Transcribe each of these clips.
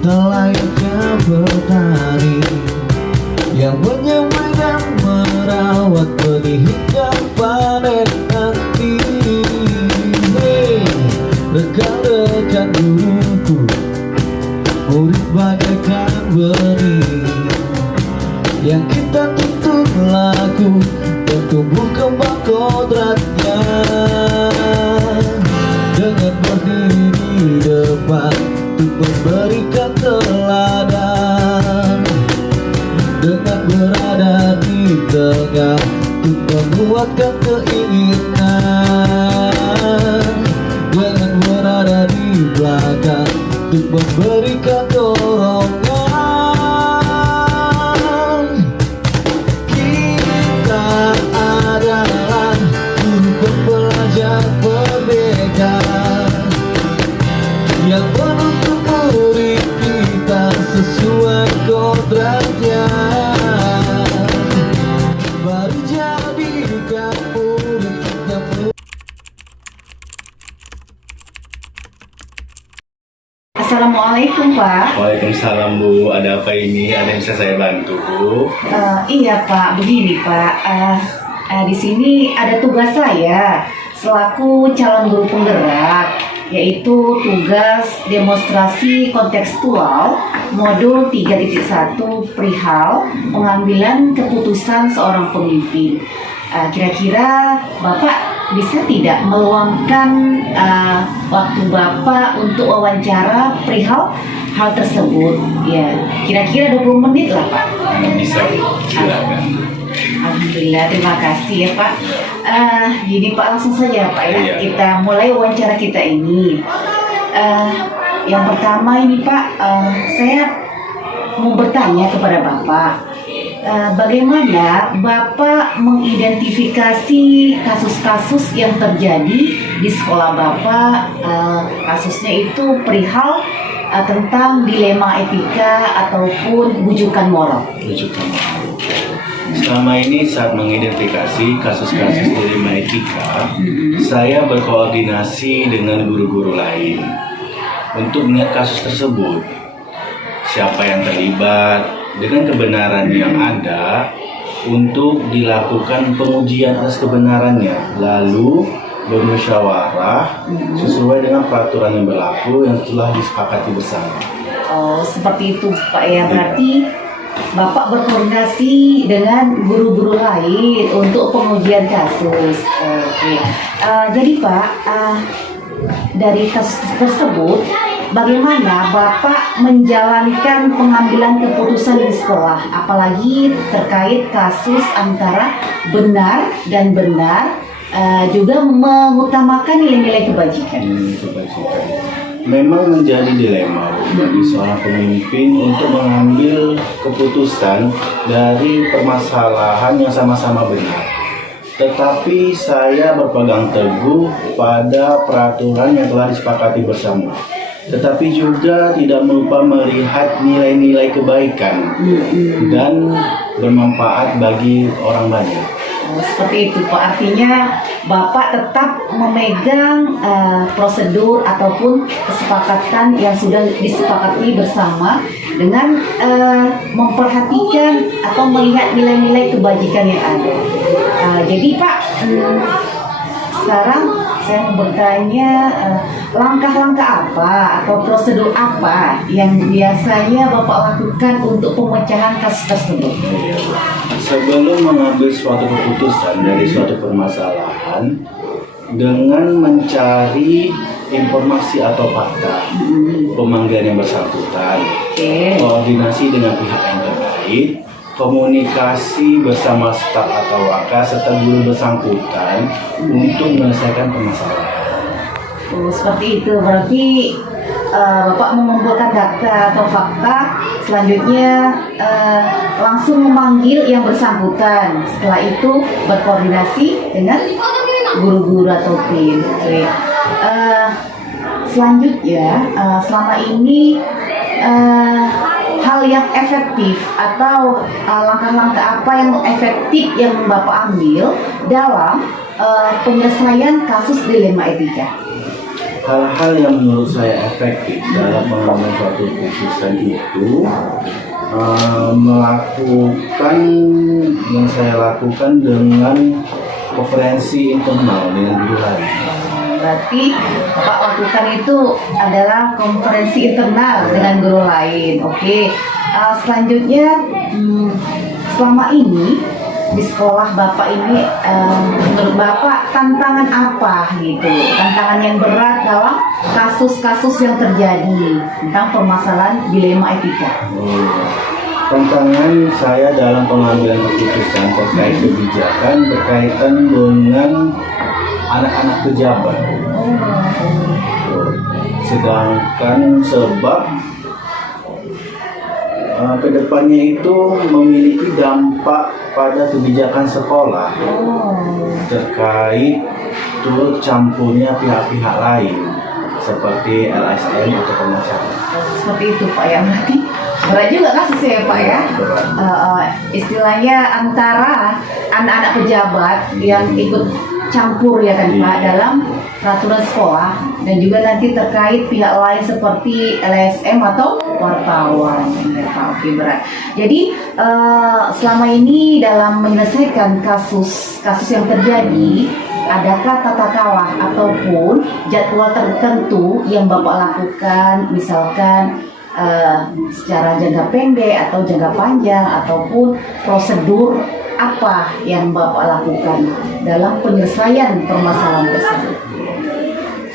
layaknya petani yang menyemai dan merawat benih hingga panen nanti. Hey, rekan-rekan guruku, murid bagaikan benih yang kita tuntut laku dan tumbuh kembang kodratnya. Dengan berdiri di depan untuk memberikan teladan, dengan berada di tengah untuk menguatkan keinginan, dengan berada di belakang untuk memberikan dorongan. Kita adalah guru pembelajar merdeka yang menuntut murid kita sesuai kodratnya. Mari jadikan murid kita. Assalamualaikum Pak. Waalaikumsalam Bu, ada apa ini? Ada yang bisa saya bantu Bu? Iya Pak, begini Pak. Di sini ada tugas saya selaku calon guru penggerak, yaitu tugas demonstrasi kontekstual modul 3.1 perihal pengambilan keputusan seorang pemimpin. Kira-kira Bapak bisa tidak meluangkan waktu Bapak untuk wawancara perihal hal tersebut? Ya, kira-kira 20 menit lah Pak. Bisa Bu, silakan. Alhamdulillah, terima kasih ya Pak. Gini Pak, langsung saja Pak ya. Iya. Kita mulai wawancara kita ini. Yang pertama ini Pak, saya mau bertanya kepada Bapak. Bagaimana Bapak mengidentifikasi kasus-kasus yang terjadi di sekolah Bapak? Kasusnya itu perihal tentang dilema etika ataupun bujukan moral. Rujukan. Selama ini saat mengidentifikasi kasus-kasus dilema etika, saya berkoordinasi dengan guru-guru lain untuk melihat kasus tersebut. Siapa yang terlibat, dengan kebenaran yang ada untuk dilakukan pengujian atas kebenarannya, lalu bermusyawarah sesuai dengan peraturan yang berlaku yang telah disepakati bersama. Oh, seperti itu Pak ya. Berarti Bapak berkoordinasi dengan guru-guru lain untuk pengujian kasus. Oke. Jadi Pak, dari kasus tersebut, bagaimana Bapak menjalankan pengambilan keputusan di sekolah, apalagi terkait kasus antara benar dan benar, juga mengutamakan nilai-nilai kebajikan? Memang menjadi dilema bagi seorang pemimpin untuk mengambil keputusan dari permasalahan yang sama-sama benar. Tetapi saya berpegang teguh pada peraturan yang telah disepakati bersama. Tetapi juga tidak lupa melihat nilai-nilai kebaikan dan bermanfaat bagi orang banyak. Seperti itu Pak, artinya Bapak tetap memegang prosedur ataupun kesepakatan yang sudah disepakati bersama dengan memperhatikan atau melihat nilai-nilai kebajikan yang ada. Jadi Pak, sekarang saya mau bertanya, langkah-langkah apa atau prosedur apa yang biasanya Bapak lakukan untuk pemecahan kasus tersebut? Sebelum mengambil suatu keputusan dari suatu permasalahan, dengan mencari informasi atau fakta, pemanggilan yang bersangkutan, koordinasi dengan pihak yang terkait, komunikasi bersama staf atau wakil serta guru bersangkutan untuk menyelesaikan permasalahan. Seperti itu, berarti Bapak mengumpulkan data atau fakta, selanjutnya langsung memanggil yang bersangkutan. Setelah itu berkoordinasi dengan guru-guru atau tim. Selanjutnya, selama ini hal yang efektif atau langkah-langkah apa yang efektif yang Bapak ambil dalam penyelesaian kasus dilema etika? hal-hal yang menurut saya efektif dalam mengambil suatu keputusan itu melakukan yang saya lakukan dengan konferensi internal dengan guru lain. Berarti Bapak lakukan itu adalah konferensi internal dengan guru lain. Oke. Selanjutnya, selama ini di sekolah Bapak ini, menurut Bapak tantangan apa gitu? Tantangan yang berat dalam kasus-kasus yang terjadi tentang permasalahan dilema etika. Tantangan saya dalam pengambilan keputusan terkait kebijakan berkaitan dengan anak-anak pejabat. Sedangkan sebab kedepannya itu memiliki dampak pada kebijakan sekolah terkait turut campurnya pihak-pihak lain seperti LSM atau pengacara. Seperti itu Pak ya, berarti berat juga kasusnya ya Pak ya. Istilahnya antara anak-anak pejabat yang ikut campur ya kan Pak dalam peraturan sekolah dan juga nanti terkait pihak lain seperti LSM atau wartawan. Ya, Pak. Oke, berat. Jadi selama ini dalam menyelesaikan kasus yang terjadi, adakah tata kalah ataupun jadwal tertentu yang Bapak lakukan, misalkan secara jangka pendek atau jangka panjang ataupun prosedur apa yang Bapak lakukan dalam penyelesaian permasalahan tersebut?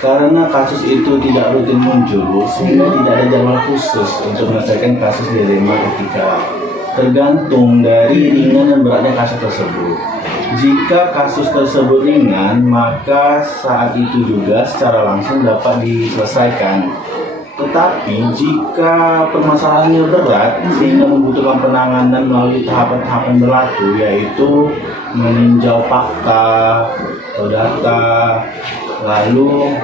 Karena kasus itu tidak rutin muncul, sehingga tidak ada jadwal khusus untuk menyelesaikan kasus dilema etika. Tergantung dari ringan dan beratnya kasus tersebut. Jika kasus tersebut ringan, maka saat itu juga secara langsung dapat diselesaikan. Tetapi jika permasalahannya berat sehingga membutuhkan penanganan melalui tahapan-tahapan berlaku, yaitu meninjau fakta atau data, lalu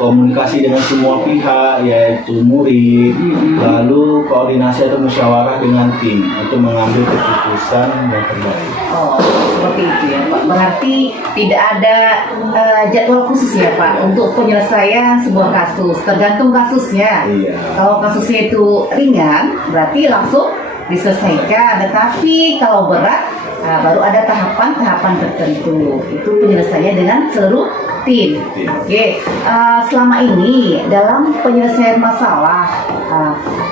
komunikasi dengan semua pihak yaitu murid, lalu koordinasi atau musyawarah dengan tim untuk mengambil keputusan yang terbaik. Oh, seperti itu ya Pak. Berarti tidak ada jadwal khusus ya Pak untuk penyelesaian sebuah kasus. Tergantung kasusnya. Iya. Kalau kasusnya itu ringan, berarti langsung diselesaikan. Tetapi kalau berat, baru ada tahapan-tahapan tertentu. Itu penyelesaiannya dengan seluruh tim. Oke. Selama ini dalam penyelesaian masalah,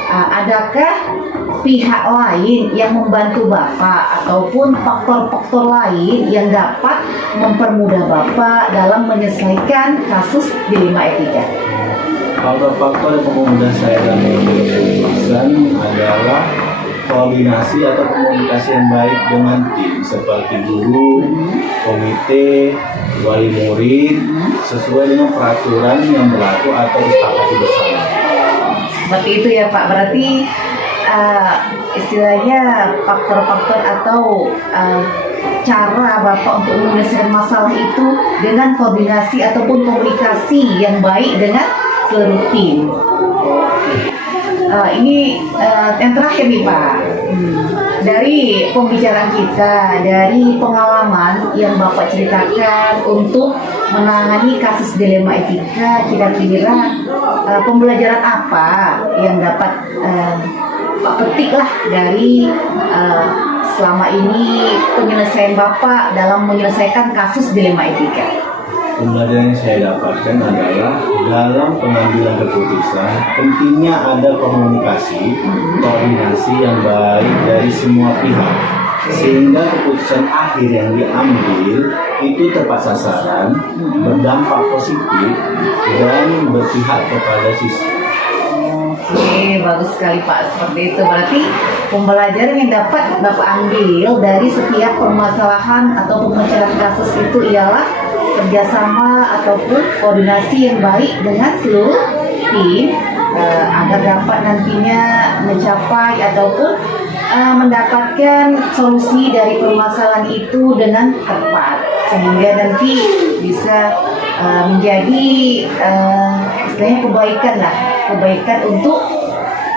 adakah pihak lain yang membantu Bapak ataupun faktor-faktor lain yang dapat mempermudah Bapak dalam menyelesaikan kasus dilema etika? Faktor-faktor yang memudahkan saya dalam mengambil keputusan adalah koordinasi atau komunikasi yang baik dengan tim seperti guru, komite, wali murid sesuai dengan peraturan yang berlaku atau disepakati bersama. Seperti itu ya Pak. Berarti istilahnya faktor-faktor atau cara Bapak untuk menyelesaikan masalah itu dengan koordinasi ataupun komunikasi yang baik dengan seluruh tim. Ini yang terakhir nih Pak. Dari pembicaraan kita, dari pengalaman yang Bapak ceritakan untuk menangani kasus dilema etika, kira-kira pembelajaran apa yang dapat Pak petik lah dari selama ini penyelesaian Bapak dalam menyelesaikan kasus dilema etika? Pembelajaran yang saya dapatkan adalah dalam pengambilan keputusan pentingnya ada komunikasi, koordinasi yang baik dari semua pihak sehingga keputusan akhir yang diambil itu tepat sasaran, berdampak positif dan berpihak kepada siswa. Oke, bagus sekali Pak. Seperti itu berarti pembelajaran yang dapat Bapak ambil dari setiap permasalahan atau pemecahan kasus itu ialah kerjasama ataupun koordinasi yang baik dengan seluruh tim agar dapat nantinya mencapai ataupun mendapatkan solusi dari permasalahan itu dengan tepat sehingga nanti bisa menjadi istilahnya kebaikan untuk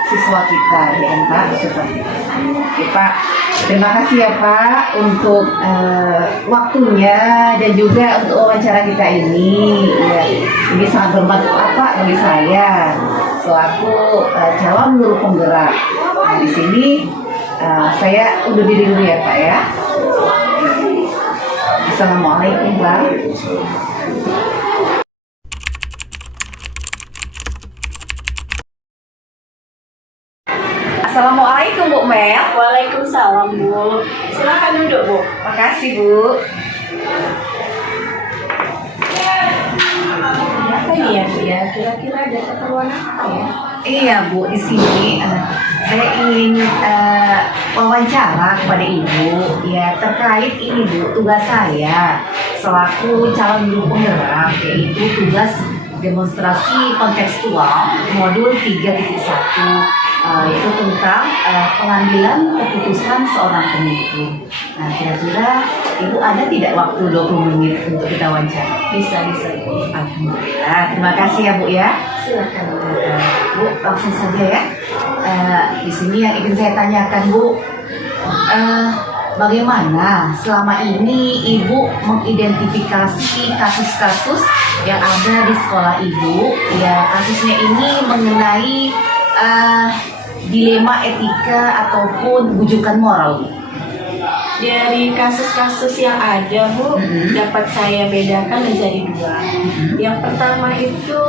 siswa kita, ya kan Pak? Seperti itu. Oke Pak, terima kasih ya Pak untuk waktunya dan juga untuk wawancara kita ini. Ya, ini sangat bermanfaat Pak bagi saya selaku calon guru penggerak. Nah, di sini saya undur diri dulu ya Pak ya. Assalamualaikum Pak. Assalamualaikum Bu Mel. Waalaikumsalam Bu. Silakan duduk Bu. Makasih Bu. Apa ini ya Bu ya? Kira-kira ada keperluan apa ya? Iya Bu, di sini saya ingin wawancara kepada Ibu ya terkait ini Bu, tugas saya selaku calon guru penggerak, yaitu tugas demonstrasi kontekstual modul 3.1, yaitu tentang pengambilan keputusan seorang pemimpin. Nah, kira-kira Ibu ada tidak waktu 20 menit untuk kita wawancara? Bisa. Alhamdulillah, terima kasih ya Bu ya. Silakan Bu. Bu, langsung saja ya. Di sini yang ingin saya tanyakan Bu, bagaimana selama ini Ibu mengidentifikasi kasus-kasus yang ada di sekolah Ibu? Ya, kasusnya ini mengenai dilema etika ataupun bujukan moral, Bu. Dari kasus-kasus yang ada Bu, dapat saya bedakan menjadi dua. Yang pertama itu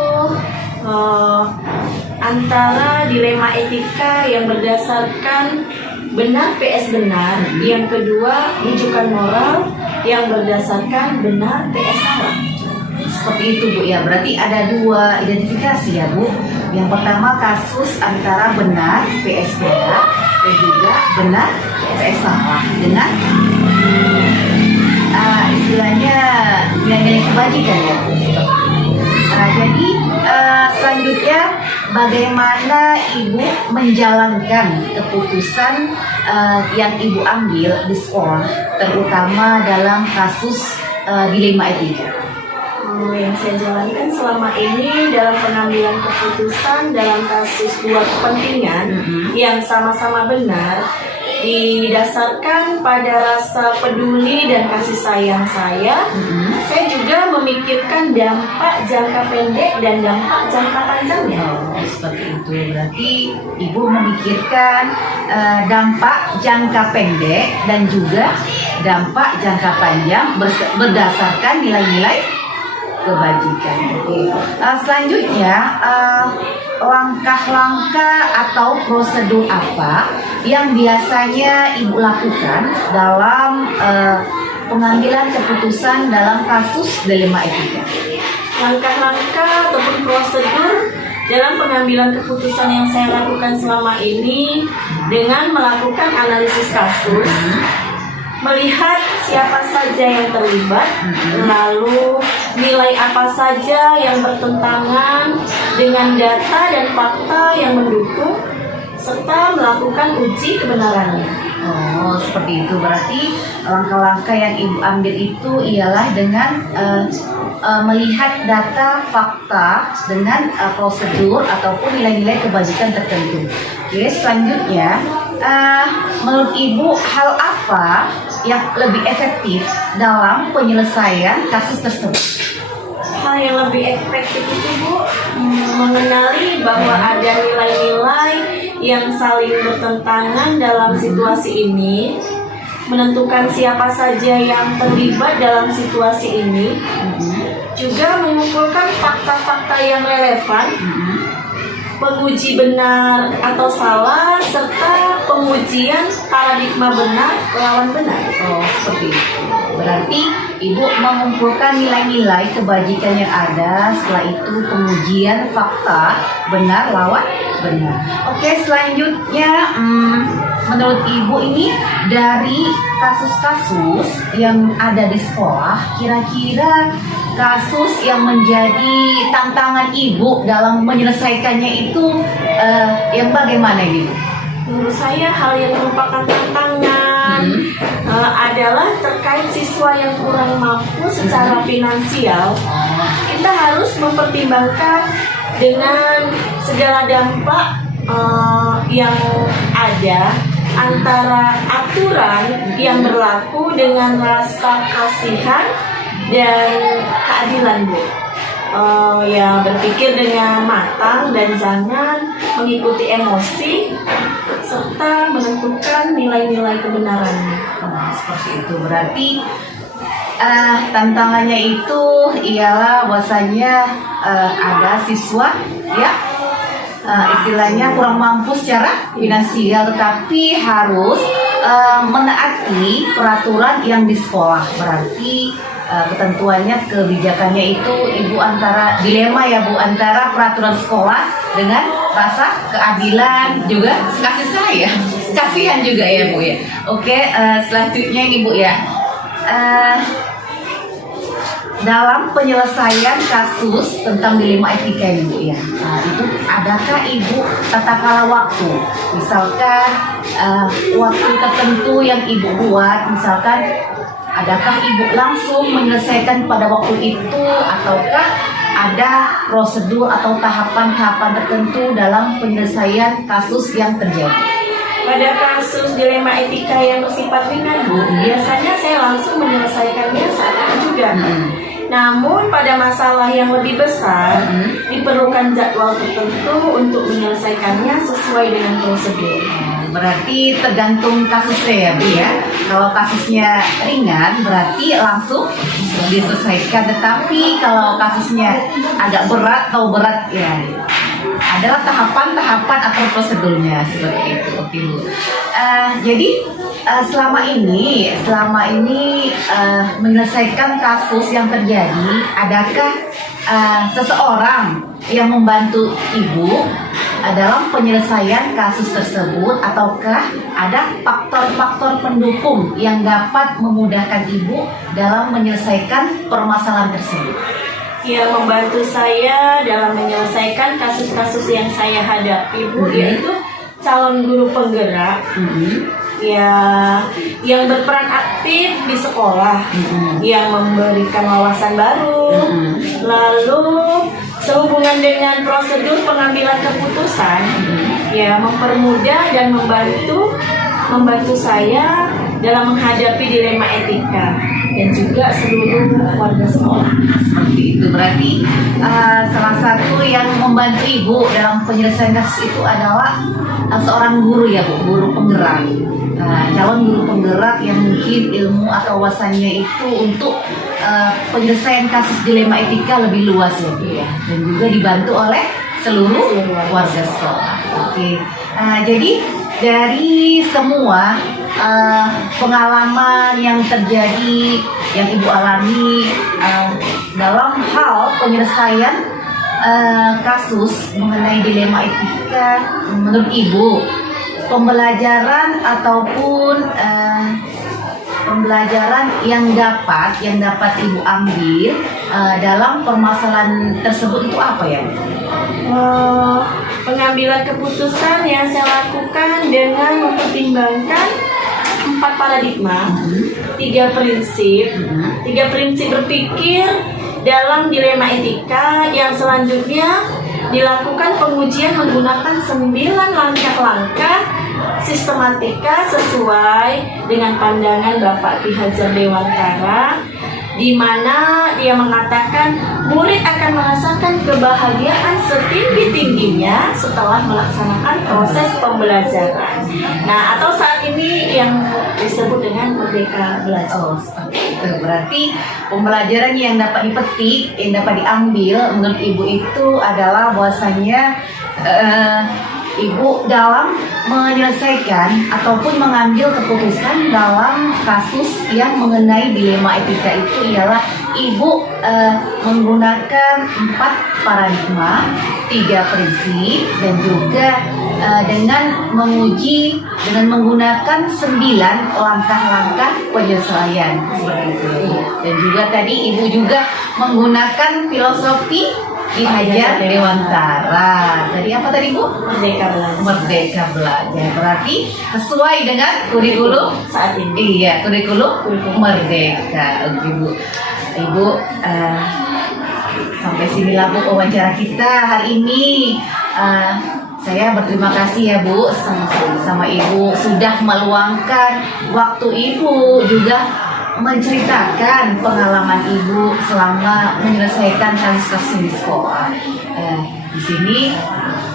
antara dilema etika yang berdasarkan benar PS benar. Yang kedua, rujukan moral yang berdasarkan benar PS salah. Seperti itu Bu ya, berarti ada dua identifikasi ya Bu. Yang pertama kasus antara benar PS benar dan juga benar PS salah dengan istilahnya nilai-nilai kebajikan ya Bu. Jadi selanjutnya bagaimana Ibu menjalankan keputusan yang Ibu ambil di sekolah, terutama dalam kasus dilema etika? Yang saya jalankan selama ini dalam pengambilan keputusan dalam kasus dua kepentingan yang sama-sama benar didasarkan pada rasa peduli dan kasih sayang saya. Saya juga memikirkan dampak jangka pendek dan dampak jangka panjangnya. Seperti itu, berarti Ibu memikirkan dampak jangka pendek dan juga dampak jangka panjang berdasarkan nilai-nilai kebajikan. Oke. Selanjutnya langkah-langkah atau prosedur apa yang biasanya Ibu lakukan dalam pengambilan keputusan dalam kasus dilema etika? Langkah-langkah ataupun prosedur dalam pengambilan keputusan yang saya lakukan selama ini dengan melakukan analisis kasus, melihat siapa saja yang terlibat, lalu nilai apa saja yang bertentangan dengan data dan fakta yang mendukung, serta melakukan uji kebenarannya. Oh, seperti itu. Berarti langkah-langkah yang Ibu ambil itu ialah dengan melihat data, fakta dengan prosedur ataupun nilai-nilai kebajikan tertentu. Oke, selanjutnya menurut Ibu hal apa yang lebih efektif dalam penyelesaian kasus tersebut? Hal yang lebih efektif itu Bu, mengenali bahwa ada nilai-nilai yang saling bertentangan dalam situasi ini, menentukan siapa saja yang terlibat dalam situasi ini, juga mengumpulkan fakta-fakta yang relevan, penguji benar atau salah, serta pengujian paradigma benar lawan benar. Oh, seperti itu. Berarti Ibu mengumpulkan nilai-nilai kebajikan yang ada, setelah itu pengujian fakta benar lawan benar. Oke, selanjutnya menurut Ibu ini dari kasus-kasus yang ada di sekolah, kira-kira kasus yang menjadi tantangan Ibu dalam menyelesaikannya itu yang bagaimana Ibu? Menurut saya hal yang merupakan tantangan adalah terkait siswa yang kurang mampu secara finansial. Kita harus mempertimbangkan dengan segala dampak yang ada antara aturan yang berlaku dengan rasa kasihan dan keadilan, Bu. Ya, berpikir dengan matang dan jangan mengikuti emosi serta menentukan nilai-nilai kebenarannya. Seperti itu berarti tantangannya itu ialah bahwasanya ada siswa ya istilahnya kurang mampu secara finansial, tetapi harus menaati peraturan yang di sekolah. Berarti ketentuannya, kebijakannya itu Ibu antara dilema ya Bu, antara peraturan sekolah dengan rasa keadilan juga kasih sayang, kasihan juga ya Bu ya. Oke, selanjutnya ini Bu ya. Dalam penyelesaian kasus tentang dilema etika ini Bu ya, itu adakah Ibu tata kala waktu? Misalkan waktu tertentu yang Ibu buat, misalkan adakah Ibu langsung menyelesaikan pada waktu itu, ataukah ada prosedur atau tahapan-tahapan tertentu dalam penyelesaian kasus yang terjadi? Pada kasus dilema etika yang bersifat ringan, Bu, biasanya saya langsung menyelesaikannya saat itu juga. Namun pada masalah yang lebih besar, diperlukan jadwal tertentu untuk menyelesaikannya sesuai dengan prosedur. Berarti tergantung kasusnya ya Bu ya. Kalau kasusnya ringan berarti langsung diselesaikan, tetapi kalau kasusnya agak berat atau berat ya adalah tahapan-tahapan atau prosedurnya seperti itu. Oke Bu. Jadi selama ini menyelesaikan kasus yang terjadi, adakah seseorang yang membantu Ibu dalam penyelesaian kasus tersebut, ataukah ada faktor-faktor pendukung yang dapat memudahkan Ibu dalam menyelesaikan permasalahan tersebut? Ya, membantu saya dalam menyelesaikan kasus-kasus yang saya hadapi, Bu, yaitu calon guru penggerak. Ya, yang berperan aktif di sekolah, yang memberikan wawasan baru, lalu sehubungan dengan prosedur pengambilan keputusan, ya mempermudah dan membantu saya dalam menghadapi dilema etika dan juga seluruh warga sekolah. Seperti itu berarti salah satu yang membantu Ibu dalam penyelesaian kasus itu adalah seorang guru ya Bu, guru penggerak. Calon guru penggerak yang mungkin ilmu atau wawasannya itu untuk penyelesaian kasus dilema etika lebih luas ya Bu ya, dan juga dibantu oleh seluruh warga sekolah. Oke, jadi dari semua pengalaman yang terjadi yang Ibu alami dalam hal penyelesaian kasus mengenai dilema etika, menurut Ibu pembelajaran ataupun pembelajaran yang dapat Ibu ambil dalam permasalahan tersebut itu apa ya? Pengambilan keputusan yang saya lakukan dengan mempertimbangkan 4 paradigma, 3 prinsip berpikir dalam dilema etika, yang selanjutnya dilakukan pengujian menggunakan 9 langkah-langkah sistematika sesuai dengan pandangan Bapak Ki Hajar Dewantara, di mana dia mengatakan murid akan merasakan kebahagiaan setinggi-tingginya setelah melaksanakan proses pembelajaran. Nah, atau saat ini yang disebut dengan merdeka belajar. Itu berarti pembelajaran yang dapat dipetik, yang dapat diambil menurut Ibu itu adalah bahwasanya Ibu dalam menyelesaikan ataupun mengambil keputusan dalam kasus yang mengenai dilema etika itu ialah Ibu menggunakan 4 paradigma, 3 prinsip, dan juga dengan menguji dengan menggunakan 9 langkah-langkah penyelesaian seperti itu. Dan juga tadi Ibu juga menggunakan filosofi Ki Hajar Dewantara. Tadi apa tadi Bu? Merdeka belajar. Merdeka belajar. Berarti sesuai dengan kurikulum saat ini. Iya, kurikulum merdeka. Oke Bu. Ibu sampai sinilah Bu wawancara kita hari ini. Saya berterima kasih ya Bu sama Ibu sudah meluangkan waktu Ibu juga menceritakan pengalaman Ibu selama menyelesaikan kasus-kasus di sekolah. Di sini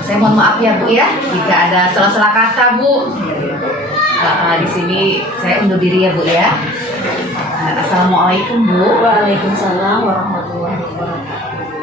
saya mohon maaf ya Bu ya jika ada salah-salah kata Bu. Di sini saya undur diri ya Bu ya. Assalamualaikum Bu. Waalaikumsalam warahmatullahi wabarakatuh.